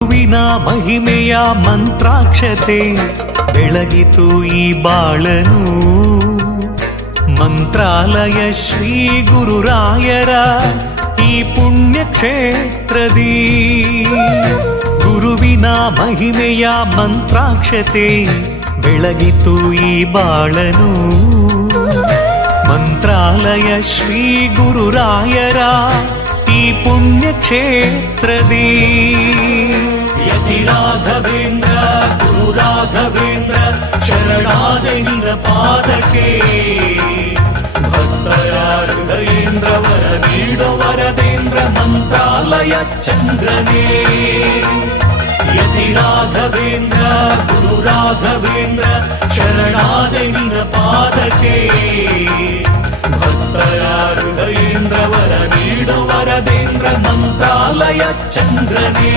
ಗುರುವಿನ ಮಹಿಮೆಯ ಮಂತ್ರಾಕ್ಷತೆ ಬೆಳಗಿತು ಈ ಬಾಳನು. ಮಂತ್ರಾಲಯ ಶ್ರೀ ಗುರುರಾಯರ ಈ ಪುಣ್ಯ ಕ್ಷೇತ್ರದಿ ಗುರುವಿನ ಮಹಿಮೆಯ ಮಂತ್ರಾಕ್ಷತೆ ಬೆಳಗಿತು ಈ ಬಾಳನು. ಮಂತ್ರಾಲಯ ಶ್ರೀ ಗುರುರಾಯರ ಈ ಪುಣ್ಯ ಕ್ಷೇತ್ರದಿ ಯತಿ ರಾಘವೇಂದ್ರ ಗುರು ರಾಘವೇಂದ್ರ ಶರಣಾದೆ ನಿನ್ನ ಪಾದಕ್ಕೆ. ಭಕ್ತರ ಹೃದಯೇಂದ್ರ ವರ ನೀಡೋ ವರದೇಂದ್ರ ಮಂತ್ರಾಲಯ ಚಂದ್ರನೇ. ಯತಿ ರಾಘವೇಂದ್ರ ಗುರು ರಾಘವೇಂದ್ರ ಶರಣಾದೆ ನಿನ್ನ ಪಾದಕ್ಕೆ. ಭಕ್ತರ ಹೃದಯೇಂದ್ರ ವರ ನೀಡೋ ವರದೇಂದ್ರ ಮಂತ್ರಾಲಯ ಚಂದ್ರನೇ.